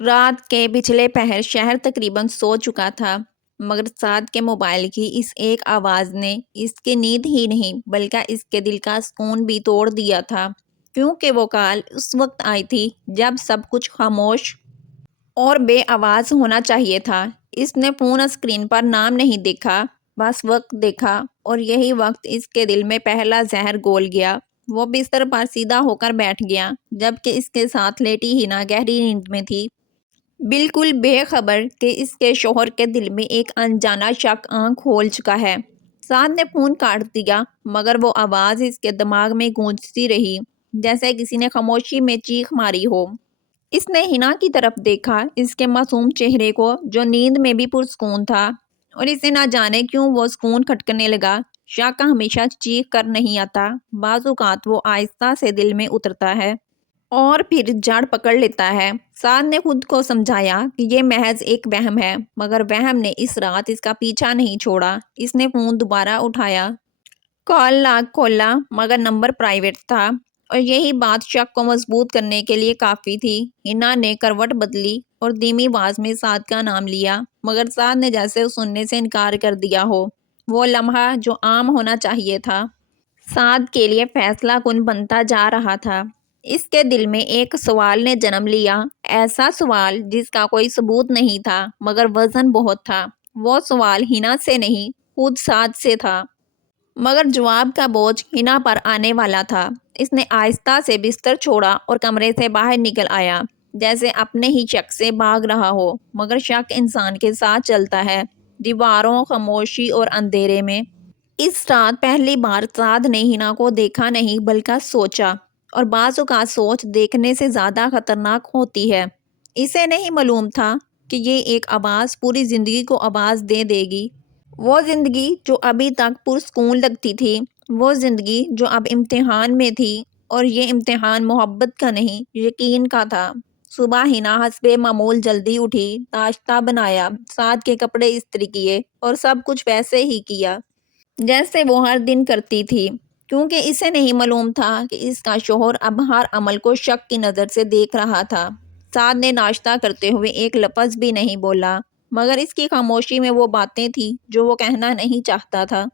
رات کے پچھلے پہر شہر تقریباً سو چکا تھا، مگر سعد کے موبائل کی اس ایک آواز نے اس کی نیند ہی نہیں بلکہ اس کے دل کا سکون بھی توڑ دیا تھا، کیونکہ وہ کال اس وقت آئی تھی جب سب کچھ خاموش اور بے آواز ہونا چاہیے تھا۔ اس نے فون اسکرین پر نام نہیں دیکھا، بس وقت دیکھا، اور یہی وقت اس کے دل میں پہلا زہر گھول گیا۔ وہ بستر پر سیدھا ہو کر بیٹھ گیا، جبکہ اس کے ساتھ لیٹی ہنا گہری نیند میں تھی، بالکل بے خبر کہ اس کے شوہر کے دل میں ایک انجانا شک آنکھ کھول چکا ہے۔ سعد نے فون کاٹ دیا، مگر وہ آواز اس کے دماغ میں گونجتی رہی، جیسے کسی نے خاموشی میں چیخ ماری ہو۔ اس نے ہنا کی طرف دیکھا، اس کے معصوم چہرے کو جو نیند میں بھی پرسکون تھا، اور اسے نہ جانے کیوں وہ سکون کھٹکنے لگا۔ شک ہمیشہ چیخ کر نہیں آتا، بعض اوقات وہ آہستہ سے دل میں اترتا ہے اور پھر جڑ پکڑ لیتا ہے۔ سعد نے خود کو سمجھایا کہ یہ محض ایک وہم ہے، مگر وہم نے اس رات اس کا پیچھا نہیں چھوڑا۔ اس نے فون دوبارہ اٹھایا، کال لاگ کھولا، مگر نمبر پرائیویٹ تھا، اور یہی بات شک کو مضبوط کرنے کے لیے کافی تھی۔ ہنا نے کروٹ بدلی اور دھیمی آواز میں سعد کا نام لیا، مگر سعد نے جیسے سننے سے انکار کر دیا ہو۔ وہ لمحہ جو عام ہونا چاہیے تھا، سعد کے لیے فیصلہ کن بنتا جا رہا تھا۔ اس کے دل میں ایک سوال نے جنم لیا، ایسا سوال جس کا کوئی ثبوت نہیں تھا، مگر وزن بہت تھا۔ وہ سوال ہنا سے نہیں، خود سعد سے تھا، مگر جواب کا بوجھ ہنا پر آنے والا تھا۔ اس نے آہستہ سے بستر چھوڑا اور کمرے سے باہر نکل آیا، جیسے اپنے ہی شک سے بھاگ رہا ہو، مگر شک انسان کے ساتھ چلتا ہے، دیواروں، خاموشی اور اندھیرے میں۔ اس رات پہلی بار سعد نے ہنا کو دیکھا نہیں بلکہ سوچا، اور بعض اوقات سوچ دیکھنے سے زیادہ خطرناک ہوتی ہے۔ اسے نہیں معلوم تھا کہ یہ ایک آواز پوری زندگی کو آواز دے دے گی، وہ زندگی جو ابھی تک پرسکون لگتی تھی، وہ زندگی جو اب امتحان میں تھی، اور یہ امتحان محبت کا نہیں، یقین کا تھا۔ صبح ہنا حسب معمول جلدی اٹھی، ناشتہ بنایا، سعد کے کپڑے استری کیے، اور سب کچھ ویسے ہی کیا جیسے وہ ہر دن کرتی تھی، کیونکہ اسے نہیں معلوم تھا کہ اس کا شوہر اب ہر عمل کو شک کی نظر سے دیکھ رہا تھا۔ سعد نے ناشتہ کرتے ہوئے ایک لفظ بھی نہیں بولا، مگر اس کی خاموشی میں وہ باتیں تھیں جو وہ کہنا نہیں چاہتا تھا۔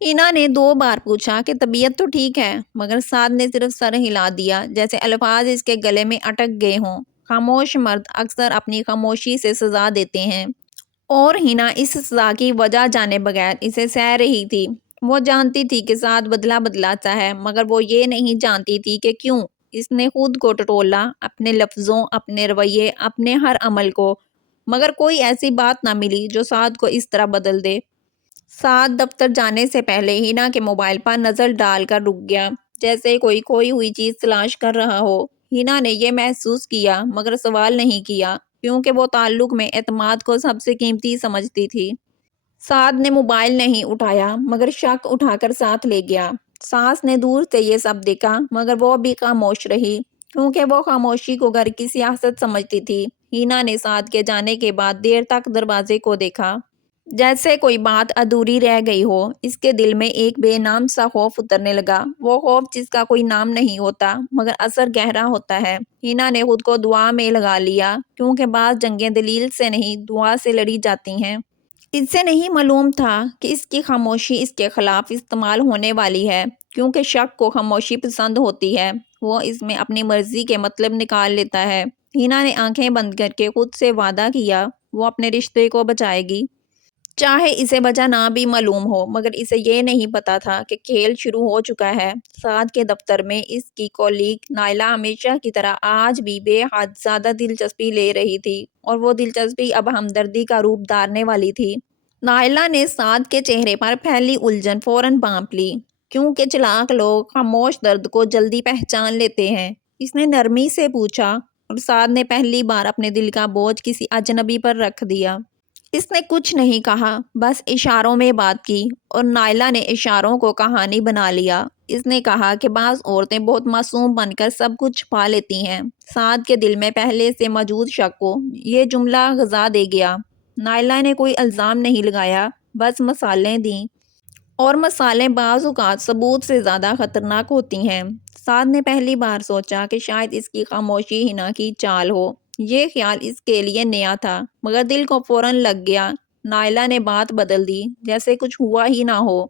ہنا نے 2 بار پوچھا کہ طبیعت تو ٹھیک ہے، مگر سعد نے صرف سر ہلا دیا، جیسے الفاظ اس کے گلے میں اٹک گئے ہوں۔ خاموش مرد اکثر اپنی خاموشی سے سزا دیتے ہیں، اور ہنا اس سزا کی وجہ جانے بغیر اسے سہ رہی تھی۔ وہ جانتی تھی کہ سعد بدلہ بدلاتا ہے، مگر وہ یہ نہیں جانتی تھی کہ کیوں۔ اس نے خود کو ٹٹولا، اپنے لفظوں، اپنے رویے، اپنے ہر عمل کو، مگر کوئی ایسی بات نہ ملی جو سعد کو اس طرح بدل دے۔ سعد دفتر جانے سے پہلے ہنا کے موبائل پر نظر ڈال کر رک گیا، جیسے کوئی کھوئی ہوئی چیز تلاش کر رہا ہو۔ ہنا نے یہ محسوس کیا، مگر سوال نہیں کیا، کیونکہ وہ تعلق میں اعتماد کو سب سے قیمتی سمجھتی تھی۔ سعد نے موبائل نہیں اٹھایا، مگر شک اٹھا کر ساتھ لے گیا۔ ساس نے دور سے یہ سب دیکھا، مگر وہ بھی خاموش رہی، کیونکہ وہ خاموشی کو گھر کی سیاست سمجھتی تھی۔ ہنا نے سعد کے جانے کے بعد دیر تک دروازے کو دیکھا، جیسے کوئی بات ادھوری رہ گئی ہو۔ اس کے دل میں ایک بے نام سا خوف اترنے لگا، وہ خوف جس کا کوئی نام نہیں ہوتا، مگر اثر گہرا ہوتا ہے۔ ہنا نے خود کو دعا میں لگا لیا، کیونکہ بعض جنگیں دلیل سے نہیں، دعا سے لڑی جاتی ہیں۔ اسے نہیں معلوم تھا کہ اس کی خاموشی اس کے خلاف استعمال ہونے والی ہے، کیونکہ شک کو خاموشی پسند ہوتی ہے، وہ اس میں اپنی مرضی کے مطلب نکال لیتا ہے۔ ہنا نے آنکھیں بند کر کے خود سے وعدہ کیا، وہ اپنے رشتے کو بچائے گی، چاہے اسے وجہ نہ بھی معلوم ہو، مگر اسے یہ نہیں پتا تھا کہ کھیل شروع ہو چکا ہے۔ سعد کے دفتر میں اس کی کولیگ نائلہ ہمیشہ کی طرح آج بھی بے حد زیادہ دلچسپی لے رہی تھی، اور وہ دلچسپی اب ہمدردی کا روپ دھارنے والی تھی۔ نائلہ نے سعد کے چہرے پر پھیلی الجھن فوراً بھانپ لی، کیونکہ چلاک لوگ خاموش درد کو جلدی پہچان لیتے ہیں۔ اس نے نرمی سے پوچھا، اور سعد نے پہلی بار اپنے دل کا بوجھ کسی اجنبی پر رکھ دیا۔ اس نے کچھ نہیں کہا، بس اشاروں میں بات کی، اور نائلہ نے اشاروں کو کہانی بنا لیا۔ اس نے کہا کہ بعض عورتیں بہت معصوم بن کر سب کچھ چھپا لیتی ہیں۔ سعد کے دل میں پہلے سے موجود شک کو یہ جملہ غذا دے گیا۔ نائلہ نے کوئی الزام نہیں لگایا، بس مثالیں دیں، اور مثالیں بعض اوقات ثبوت سے زیادہ خطرناک ہوتی ہیں۔ سعد نے پہلی بار سوچا کہ شاید اس کی خاموشی ہنا کی چال ہو، یہ خیال اس کے لیے نیا تھا مگر دل کو فوراً لگ گیا۔ نائلہ نے بات بدل دی جیسے کچھ ہوا ہی نہ ہو،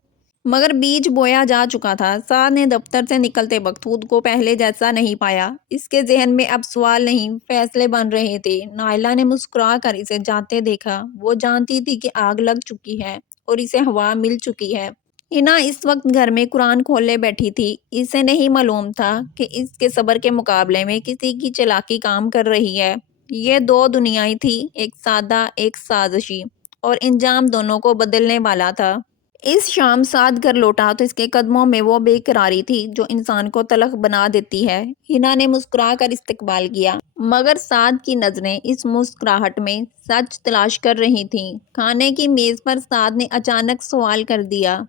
مگر بیج بویا جا چکا تھا۔ سعد نے دفتر سے نکلتے وقت خود کو پہلے جیسا نہیں پایا۔ اس کے ذہن میں اب سوال نہیں، فیصلے بن رہے تھے۔ نائلہ نے مسکرا کر اسے جاتے دیکھا۔ وہ جانتی تھی کہ آگ لگ چکی ہے اور اسے ہوا مل چکی ہے۔ ہنا اس وقت گھر میں قرآن کھولے بیٹھی تھی۔ اسے نہیں معلوم تھا کہ اس کے صبر کے مقابلے میں کسی کی چالاکی کام کر رہی ہے۔ یہ دو دنیائیں تھی، ایک سادہ، ایک سازشی، اور انجام دونوں کو بدلنے والا تھا۔ اس شام سعد گھر لوٹا تو اس کے قدموں میں وہ بے قراری تھی جو انسان کو تلخ بنا دیتی ہے۔ ہنا نے مسکرا کر استقبال کیا، مگر سعد کی نظریں اس مسکراہٹ میں سچ تلاش کر رہی تھیں۔ کھانے کی میز پر سعد نے اچانک سوال کر دیا،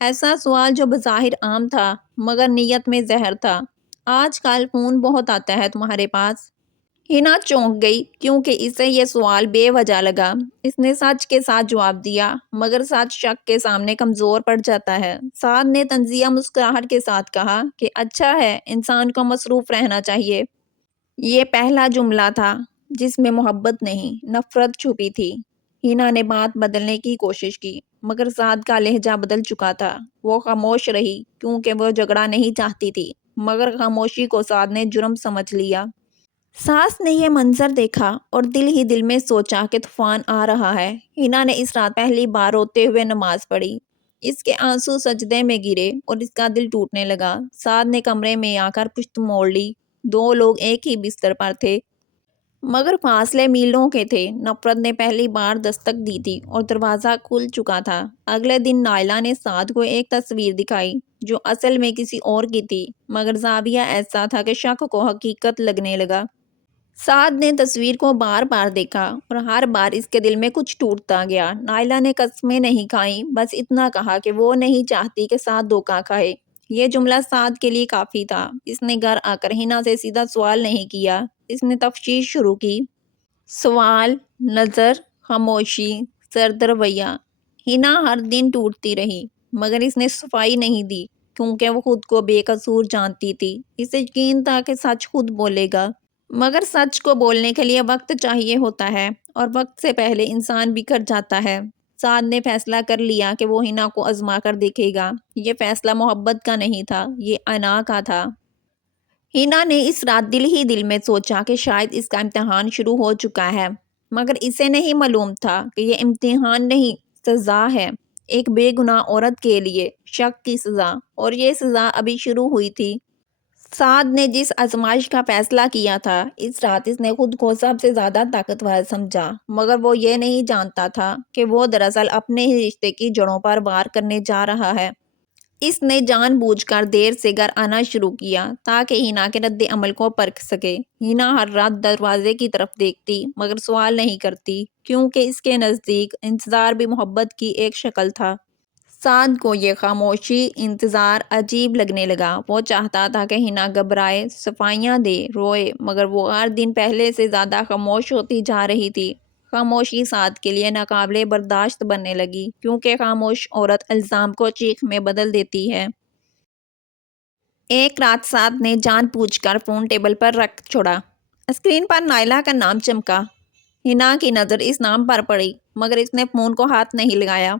ایسا سوال جو بظاہر عام تھا مگر نیت میں زہر تھا۔ آج کل فون بہت آتا ہے تمہارے پاس؟ ہنا چونک گئی کیونکہ اسے یہ سوال بے وجہ لگا۔ اس نے سچ کے ساتھ جواب دیا، مگر سچ شک کے سامنے کمزور پڑ جاتا ہے۔ سعد نے طنزیہ مسکراہٹ کے ساتھ کہا کہ اچھا ہے، انسان کو مصروف رہنا چاہیے۔ یہ پہلا جملہ تھا جس میں محبت نہیں، نفرت چھپی تھی۔ ہنا نے بات بدلنے کی کوشش کی مگر سعد کا لہجہ بدل چکا تھا۔ وہ خاموش رہی کیونکہ وہ جھگڑا نہیں چاہتی تھی، مگر خاموشی کو سعد نے جرم سمجھ لیا۔ ساس نے یہ منظر دیکھا اور دل ہی دل میں سوچا کہ طوفان آ رہا ہے۔ ہنا نے اس رات پہلی بار روتے ہوئے نماز پڑھی۔ اس کے آنسو سجدے میں گرے اور اس کا دل ٹوٹنے لگا۔ سعد نے کمرے میں آ کر پشت موڑ لی۔ دو لوگ ایک ہی بستر پر تھے مگر فاصلے میلوں کے تھے۔ نفرت نے پہلی بار دستک دی تھی اور دروازہ کھل چکا تھا۔ اگلے دن نائلہ نے سعد کو ایک تصویر دکھائی جو اصل میں کسی اور کی تھی، مگر زاویہ ایسا تھا کہ شک کو حقیقت لگنے لگا۔ سعد نے تصویر کو بار بار دیکھا اور ہر بار اس کے دل میں کچھ ٹوٹتا گیا۔ نائلہ نے قسمیں نہیں کھائیں، بس اتنا کہا کہ وہ نہیں چاہتی کہ سعد دھوکہ کھائے۔ یہ جملہ سعد کے لیے کافی تھا۔ اس نے گھر آ کر ہنا سے سیدھا سوال نہیں کیا، اس نے تفتیش شروع کی۔ سوال، نظر، خاموشی، سرد رویہ۔ ہنا ہر دن ٹوٹتی رہی مگر اس نے صفائی نہیں دی کیونکہ وہ خود کو بے قصور جانتی تھی۔ اسے یقین تھا کہ سچ خود بولے گا، مگر سچ کو بولنے کے لیے وقت چاہیے ہوتا ہے اور وقت سے پہلے انسان بکھر جاتا ہے۔ سعد نے فیصلہ کر لیا کہ وہ ہنا کو آزما کر دیکھے گا۔ یہ فیصلہ محبت کا نہیں تھا، یہ انا کا تھا۔ ہنا نے اس رات دل ہی دل میں سوچا کہ شاید اس کا امتحان شروع ہو چکا ہے، مگر اسے نہیں معلوم تھا کہ یہ امتحان نہیں، سزا ہے، ایک بے گناہ عورت کے لیے شک کی سزا، اور یہ سزا ابھی شروع ہوئی تھی۔ سعد نے جس آزمائش کا فیصلہ کیا تھا، اس رات اس نے خود کو سب سے زیادہ طاقتور سمجھا، مگر وہ یہ نہیں جانتا تھا کہ وہ دراصل اپنے ہی رشتے کی جڑوں پر وار کرنے جا رہا ہے۔ اس نے جان بوجھ کر دیر سے گھر آنا شروع کیا تاکہ ہنا کے رد عمل کو پرکھ سکے۔ ہنا ہر رات دروازے کی طرف دیکھتی مگر سوال نہیں کرتی کیونکہ اس کے نزدیک انتظار بھی محبت کی ایک شکل تھا۔ سعد کو یہ خاموشی، انتظار عجیب لگنے لگا۔ وہ چاہتا تھا کہ ہنا گھبرائے، صفائیاں دے، روئے، مگر وہ ہر دن پہلے سے زیادہ خاموش ہوتی جا رہی تھی۔ خاموشی سعد کے لیے ناقابل برداشت بننے لگی کیونکہ خاموش عورت الزام کو چیخ میں بدل دیتی ہے۔ ایک رات سعد نے جان بوجھ کر فون ٹیبل پر رکھ چھوڑا۔ اسکرین پر نائلہ کا نام چمکا۔ ہنا کی نظر اس نام پر پڑی مگر اس نے فون کو ہاتھ نہیں لگایا۔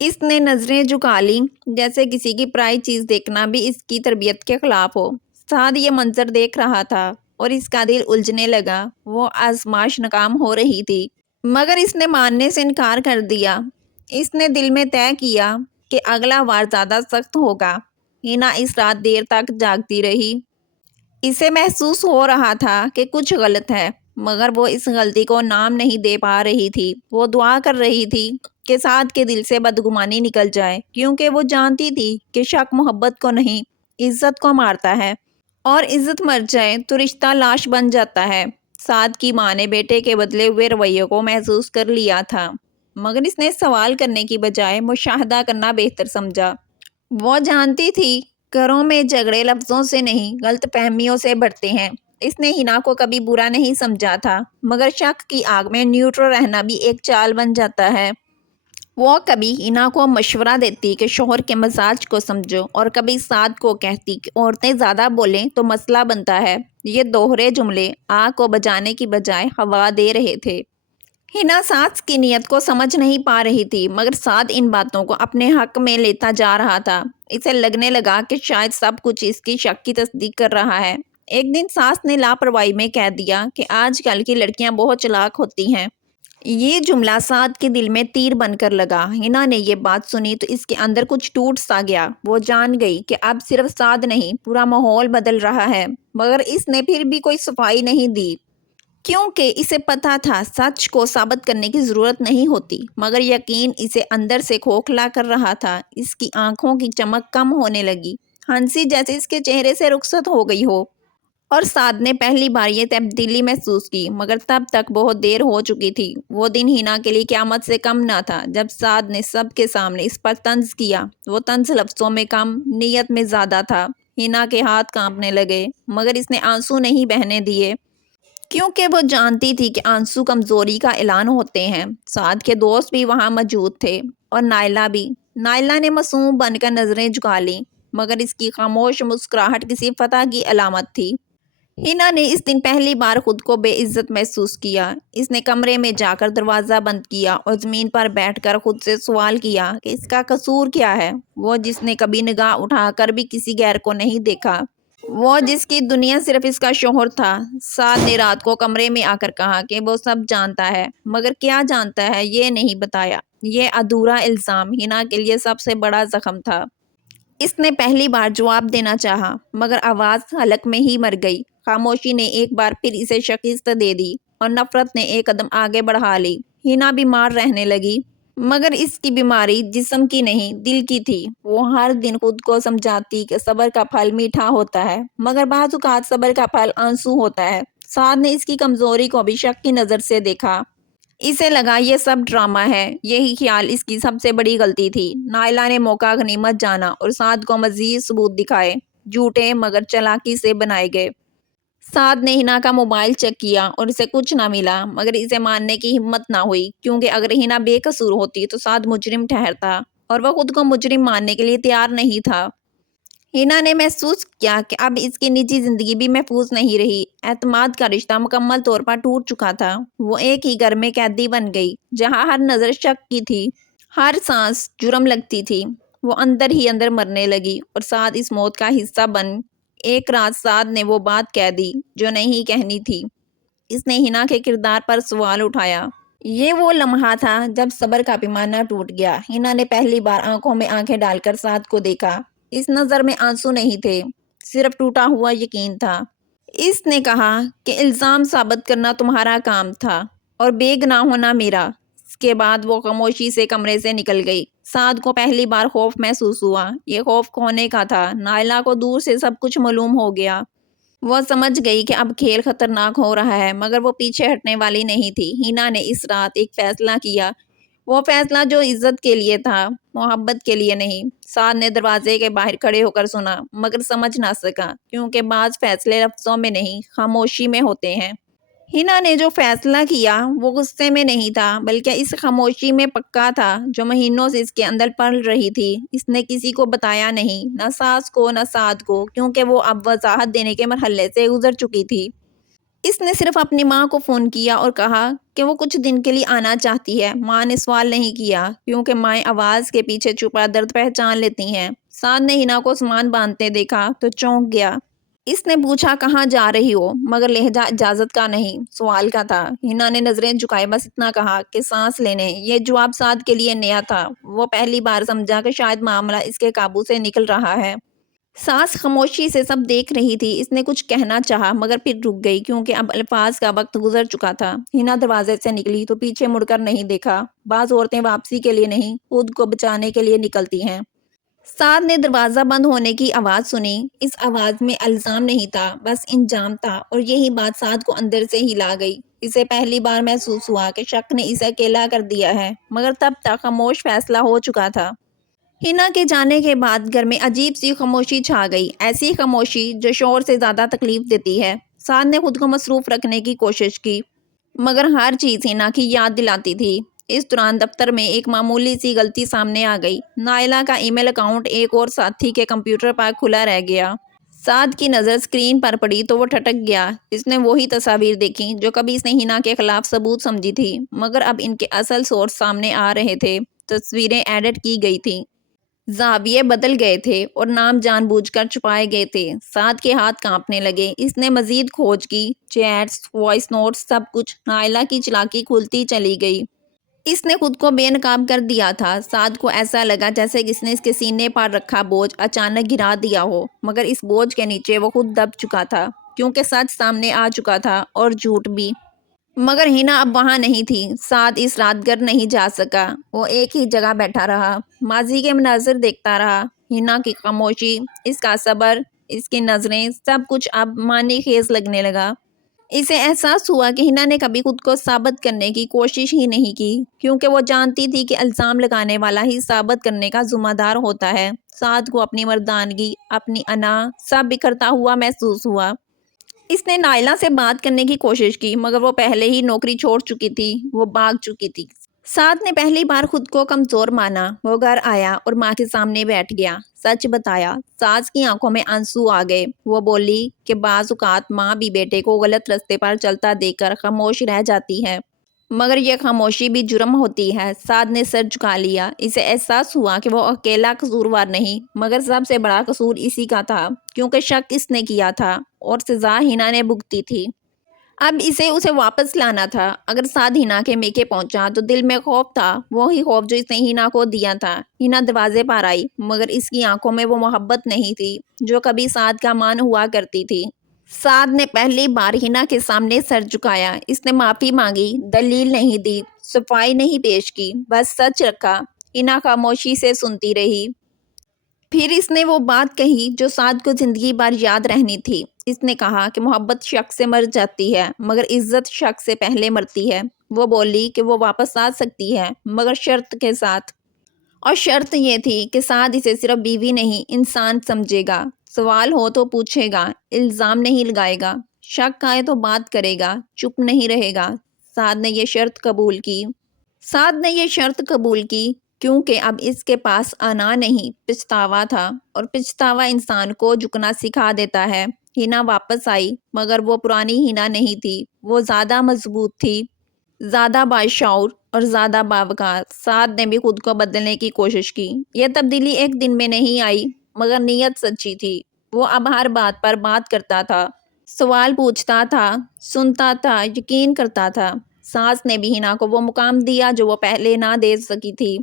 اس نے نظریں جھکا لیں جیسے کسی کی پرائی چیز دیکھنا بھی اس کی تربیت کے خلاف ہو۔ سعد یہ منظر دیکھ رہا تھا اور اس کا دل الجھنے لگا۔ وہ آزمائش ناکام ہو رہی تھی مگر اس نے ماننے سے انکار کر دیا۔ اس نے دل میں طے کیا کہ اگلا وار زیادہ سخت ہوگا۔ ہنا اس رات دیر تک جاگتی رہی۔ اسے محسوس ہو رہا تھا کہ کچھ غلط ہے مگر وہ اس غلطی کو نام نہیں دے پا رہی تھی۔ وہ دعا کر رہی تھی کہ سعد کے دل سے بدگمانی نکل جائے کیونکہ وہ جانتی تھی کہ شک محبت کو نہیں، عزت کو مارتا ہے، اور عزت مر جائے تو رشتہ لاش بن جاتا ہے۔ سعد کی ماں نے بیٹے کے بدلے ہوئے رویے کو محسوس کر لیا تھا مگر اس نے سوال کرنے کی بجائے مشاہدہ کرنا بہتر سمجھا۔ وہ جانتی تھی گھروں میں جھگڑے لفظوں سے نہیں، غلط فہمیوں سے بڑھتے ہیں۔ اس نے ہنا کو کبھی برا نہیں سمجھا تھا مگر شک کی آگ میں نیوٹرل رہنا بھی ایک چال بن جاتا ہے۔ وہ کبھی ہنا کو مشورہ دیتی کہ شوہر کے مزاج کو سمجھو اور کبھی سعد کو کہتی کہ عورتیں زیادہ بولیں تو مسئلہ بنتا ہے۔ یہ دوہرے جملے آگ کو بجھانے کی بجائے ہوا دے رہے تھے۔ ہنا سعد کی نیت کو سمجھ نہیں پا رہی تھی، مگر سعد ان باتوں کو اپنے حق میں لیتا جا رہا تھا۔ اسے لگنے لگا کہ شاید سب کچھ اس کی شک کی تصدیق کر رہا ہے۔ ایک دن ساس نے لاپرواہی میں کہہ دیا کہ آج کل کی لڑکیاں بہت چلاک ہوتی ہیں۔ یہ جملہ سعد کے دل میں تیر بن کر لگا۔ ہنا نے یہ بات سنی تو اس کے اندر کچھ ٹوٹ سا گیا۔ وہ جان گئی کہ اب صرف سعد نہیں، پورا ماحول بدل رہا ہے، مگر اس نے پھر بھی کوئی صفائی نہیں دی، کیونکہ اسے پتا تھا سچ کو ثابت کرنے کی ضرورت نہیں ہوتی، مگر یقین اسے اندر سے کھوکھلا کر رہا تھا۔ اس کی آنکھوں کی چمک کم ہونے لگی، ہنسی جیسے اس کے چہرے سے رخصت ہو گئی ہو، اور سعد نے پہلی بار یہ تبدیلی محسوس کی، مگر تب تک بہت دیر ہو چکی تھی۔ وہ دن ہنا کے لیے قیامت سے کم نہ تھا جب سعد نے سب کے سامنے اس پر طنز کیا۔ وہ طنز لفظوں میں کم، نیت میں زیادہ تھا۔ ہنا کے ہاتھ کانپنے لگے، مگر اس نے آنسو نہیں بہنے دیے، کیونکہ وہ جانتی تھی کہ آنسو کمزوری کا اعلان ہوتے ہیں۔ سعد کے دوست بھی وہاں موجود تھے، اور نائلہ بھی۔ نائلہ نے معصوم بن کر نظریں جھکا لیں، مگر اس کی خاموش مسکراہٹ کسی فتح کی علامت تھی۔ ہنا نے اس دن پہلی بار خود کو بے عزت محسوس کیا۔ اس نے کمرے میں جا کر دروازہ بند کیا اور زمین پر بیٹھ کر خود سے سوال کیا کہ اس کا قصور کیا ہے؟ وہ جس نے کبھی نگاہ اٹھا کر بھی کسی غیر کو نہیں دیکھا، وہ جس کی دنیا صرف اس کا شوہر تھا۔ سعد نے رات کو کمرے میں آ کر کہا کہ وہ سب جانتا ہے، مگر کیا جانتا ہے یہ نہیں بتایا۔ یہ ادھورا الزام ہنا کے لیے سب سے بڑا زخم تھا۔ اس نے پہلی بار جواب دینا چاہا، مگر آواز حلق میں ہی مر گئی۔ خاموشی نے ایک بار پھر اسے شکست دے دی، اور نفرت نے ایک قدم آگے بڑھا لی۔ ہنا بیمار رہنے لگی، مگر اس کی بیماری جسم کی نہیں، دل کی تھی۔ وہ ہر دن خود کو سمجھاتی کہ صبر کا پھل میٹھا ہوتا ہے، مگر بعض اوقات صبر کا پھل آنسو ہوتا ہے۔ سعد نے اس کی کمزوری کو بھی شک کی نظر سے دیکھا۔ اسے لگا یہ سب ڈرامہ ہے۔ یہی خیال اس کی سب سے بڑی غلطی تھی۔ نائلہ نے موقع غنیمت جانا اور سعد کو مزید ثبوت دکھائے، جھوٹے مگر چالاکی سے بنائے گئے۔ سعد نے ہنا کا موبائل چیک کیا اور اسے کچھ نہ ملا، مگر اسے ماننے کی ہمت نہ ہوئی، کیونکہ اگر ہنا بے قصور ہوتی تو سعد مجرم ٹھہرتا، اور وہ خود کو مجرم ماننے کے لیے تیار نہیں تھا۔ ہنا نے محسوس کیا کہ اب اس کی نجی زندگی بھی محفوظ نہیں رہی۔ اعتماد کا رشتہ مکمل طور پر ٹوٹ چکا تھا۔ وہ ایک ہی گھر میں قیدی بن گئی، جہاں ہر نظر شک کی تھی، ہر سانس جرم لگتی تھی۔ وہ اندر ہی اندر مرنے لگی، اور سعد اس موت کا حصہ بن۔ ایک رات سعد نے وہ بات کہہ دی جو نہیں کہنی تھی۔ اس نے ہنا کے کردار پر سوال اٹھایا۔ یہ وہ لمحہ تھا جب صبر کا پیمانہ ٹوٹ گیا۔ ہنا نے پہلی بار آنکھوں میں آنکھیں ڈال کر سعد کو دیکھا۔ اس نظر میں آنسو نہیں تھے، صرف ٹوٹا ہوا یقین تھا۔ اس نے کہا کہ الزام ثابت کرنا تمہارا کام تھا، اور بے گناہ ہونا میرا۔ اس کے بعد وہ خاموشی سے کمرے سے نکل گئی۔ سعد کو پہلی بار خوف محسوس ہوا۔ یہ خوف کھونے کا تھا۔ نائلہ کو دور سے سب کچھ معلوم ہو گیا۔ وہ سمجھ گئی کہ اب کھیل خطرناک ہو رہا ہے، مگر وہ پیچھے ہٹنے والی نہیں تھی۔ ہنا نے اس رات ایک فیصلہ کیا، وہ فیصلہ جو عزت کے لیے تھا، محبت کے لیے نہیں۔ سعد نے دروازے کے باہر کھڑے ہو کر سنا، مگر سمجھ نہ سکا، کیونکہ بعض فیصلے لفظوں میں نہیں، خاموشی میں ہوتے ہیں۔ ہنا نے جو فیصلہ کیا وہ غصے میں نہیں تھا، بلکہ اس خاموشی میں پکا تھا جو مہینوں سے اس کے اندر پل رہی تھی۔ اس نے کسی کو بتایا نہیں، نہ ساس کو نہ سعد کو، کیونکہ وہ اب وضاحت دینے کے مرحلے سے گزر چکی تھی۔ اس نے صرف اپنی ماں کو فون کیا اور کہا کہ وہ کچھ دن کے لیے آنا چاہتی ہے۔ ماں نے سوال نہیں کیا، کیونکہ مائیں آواز کے پیچھے چھپا درد پہچان لیتی ہیں۔ سعد نے ہنا کو سامان باندھتے دیکھا تو چونک گیا۔ اس نے پوچھا کہاں جا رہی ہو، مگر لہجہ اجازت کا نہیں، سوال کا تھا۔ ہنا نے نظریں جھکائے بس اتنا کہا کہ سانس لینے۔ یہ جواب سعد کے لیے نیا تھا۔ وہ پہلی بار سمجھا کہ شاید معاملہ اس کے قابو سے نکل رہا ہے۔ ساس خاموشی سے سب دیکھ رہی تھی۔ اس نے کچھ کہنا چاہا، مگر پھر رک گئی، کیونکہ اب الفاظ کا وقت گزر چکا تھا۔ ہنا دروازے سے نکلی تو پیچھے مڑ کر نہیں دیکھا۔ بعض عورتیں واپسی کے لیے نہیں، خود کو بچانے کے لیے نکلتی ہیں۔ سعد نے دروازہ بند ہونے کی آواز سنی۔ اس آواز میں الزام نہیں تھا، بس انجام تھا، اور یہی بات سعد کو اندر سے ہلا گئی۔ اسے پہلی بار محسوس ہوا کہ شک نے اسے اکیلا کر دیا ہے، مگر تب تک خاموش فیصلہ ہو چکا تھا۔ ہنا کے جانے کے بعد گھر میں عجیب سی خاموشی چھا گئی، ایسی خاموشی جو شور سے زیادہ تکلیف دیتی ہے۔ سعد نے خود کو مصروف رکھنے کی کوشش کی، مگر ہر چیز ہنا کی یاد دلاتی تھی۔ اس دوران دفتر میں ایک معمولی سی غلطی سامنے آ گئی۔ نائلہ کا ای میل اکاؤنٹ ایک اور ساتھی کے کمپیوٹر پر کھلا رہ گیا۔ سعد کی نظر اسکرین پر پڑی تو وہ ٹھٹک گیا۔ اس نے وہی تصاویر دیکھی جو کبھی اس نے ہنا کے خلاف ثبوت سمجھی تھی، مگر اب ان کے اصل سورس سامنے آ رہے تھے۔ تصویریں ایڈٹ کی گئی تھیں، زاویے بدل گئے تھے اور نام جان بوجھ کر چھپائے گئے تھے۔ سعد کے ہاتھ کانپنے لگے۔ اس نے مزید کھوج کی، چیٹس، وائس نوٹس، سب کچھ۔ نائلہ کی چالاکی کھلتی چلی گئی۔ اس نے خود کو بے نقاب کر دیا تھا۔ سعد کو ایسا لگا جیسے کسی نے اس کے سینے پر رکھا بوجھ اچانک گرا دیا ہو، مگر اس بوجھ کے نیچے وہ خود دب چکا تھا، کیونکہ سچ سامنے آ چکا تھا، اور جھوٹ بھی۔ مگر ہنا اب وہاں نہیں تھی۔ سعد اس رات گھر نہیں جا سکا۔ وہ ایک ہی جگہ بیٹھا رہا، ماضی کے مناظر دیکھتا رہا۔ ہنا کی خاموشی، اس کا صبر، اس کی نظریں، سب کچھ اب معنی خیز لگنے لگا۔ اسے احساس ہوا کہ ہنا نے کبھی خود کو ثابت کرنے کی کوشش ہی نہیں کی، کیونکہ وہ جانتی تھی کہ الزام لگانے والا ہی ثابت کرنے کا ذمہ دار ہوتا ہے۔ سعد کو اپنی مردانگی، اپنی انا، سب بکھرتا ہوا محسوس ہوا۔ اس نے نائلہ سے بات کرنے کی کوشش کی، مگر وہ پہلے ہی نوکری چھوڑ چکی تھی، وہ بھاگ چکی تھی۔ سعد نے پہلی بار خود کو کمزور مانا۔ وہ گھر آیا اور ماں کے سامنے بیٹھ گیا، سچ بتایا۔ سعد کی آنکھوں میں آنسو آ گئے۔ وہ بولی کہ بعض اوقات ماں بھی بیٹے کو غلط راستے پر چلتا دیکھ کر خاموش رہ جاتی ہے، مگر یہ خاموشی بھی جرم ہوتی ہے۔ سعد نے سر جھکا لیا۔ اسے احساس ہوا کہ وہ اکیلا قصوروار نہیں، مگر سب سے بڑا قصور اسی کا تھا، کیونکہ شک اس نے کیا تھا اور سزا ہنا نے بھگتی تھی۔ اب اسے واپس لانا تھا۔ اگر سعد ہنا کے میکے پہنچا تو دل میں خوف تھا، وہی خوف جو اس نے ہنا کو دیا تھا۔ ہنا دروازے پر آئی، مگر اس کی آنکھوں میں وہ محبت نہیں تھی جو کبھی سعد کا مان ہوا کرتی تھی۔ سعد نے پہلی بار ہنا کے سامنے سر جھکایا۔ اس نے معافی مانگی، دلیل نہیں دی، صفائی نہیں پیش کی، بس سچ رکھا۔ ہنا خاموشی سے سنتی رہی۔ پھر اس نے وہ بات کہی جو سعد کو زندگی بھر یاد رہنی تھی۔ اس نے کہا کہ محبت شک سے مر جاتی ہے، مگر عزت شک سے پہلے مرتی ہے۔ وہ بولی کہ وہ واپس آ سکتی ہے، مگر شرط کے ساتھ۔ اور شرط یہ تھی کہ سعد اسے صرف بیوی نہیں، انسان سمجھے گا۔ سوال ہو تو پوچھے گا، الزام نہیں لگائے گا۔ شک آئے تو بات کرے گا، چپ نہیں رہے گا۔ سعد نے یہ شرط قبول کی، کیونکہ اب اس کے پاس انا نہیں، پچھتاوا تھا، اور پچھتاوا انسان کو جھکنا سکھا دیتا ہے۔ ہنا واپس آئی، مگر وہ پرانی ہنا نہیں تھی۔ وہ زیادہ مضبوط تھی، زیادہ باشعور اور زیادہ باوقار۔ سعد نے بھی خود کو بدلنے کی کوشش کی۔ یہ تبدیلی ایک دن میں نہیں آئی، مگر نیت سچی تھی۔ وہ اب ہر بات پر بات کرتا تھا، سوال پوچھتا تھا، سنتا تھا، یقین کرتا تھا۔ ساس نے بھی ہنا کو وہ مقام دیا جو وہ پہلے نہ دے سکی تھی۔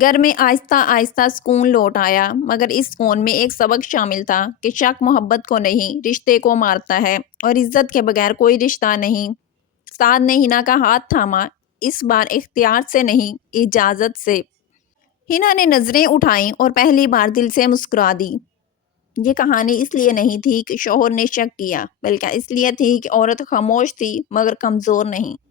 گھر میں آہستہ آہستہ سکون لوٹ آیا، مگر اس سکون میں ایک سبق شامل تھا کہ شک محبت کو نہیں، رشتے کو مارتا ہے، اور عزت کے بغیر کوئی رشتہ نہیں۔ سعد نے ہنا کا ہاتھ تھاما، اس بار اختیار سے نہیں، اجازت سے۔ ہنا نے نظریں اٹھائیں اور پہلی بار دل سے مسکرا دی۔ یہ کہانی اس لیے نہیں تھی کہ شوہر نے شک کیا، بلکہ اس لیے تھی کہ عورت خاموش تھی، مگر کمزور نہیں۔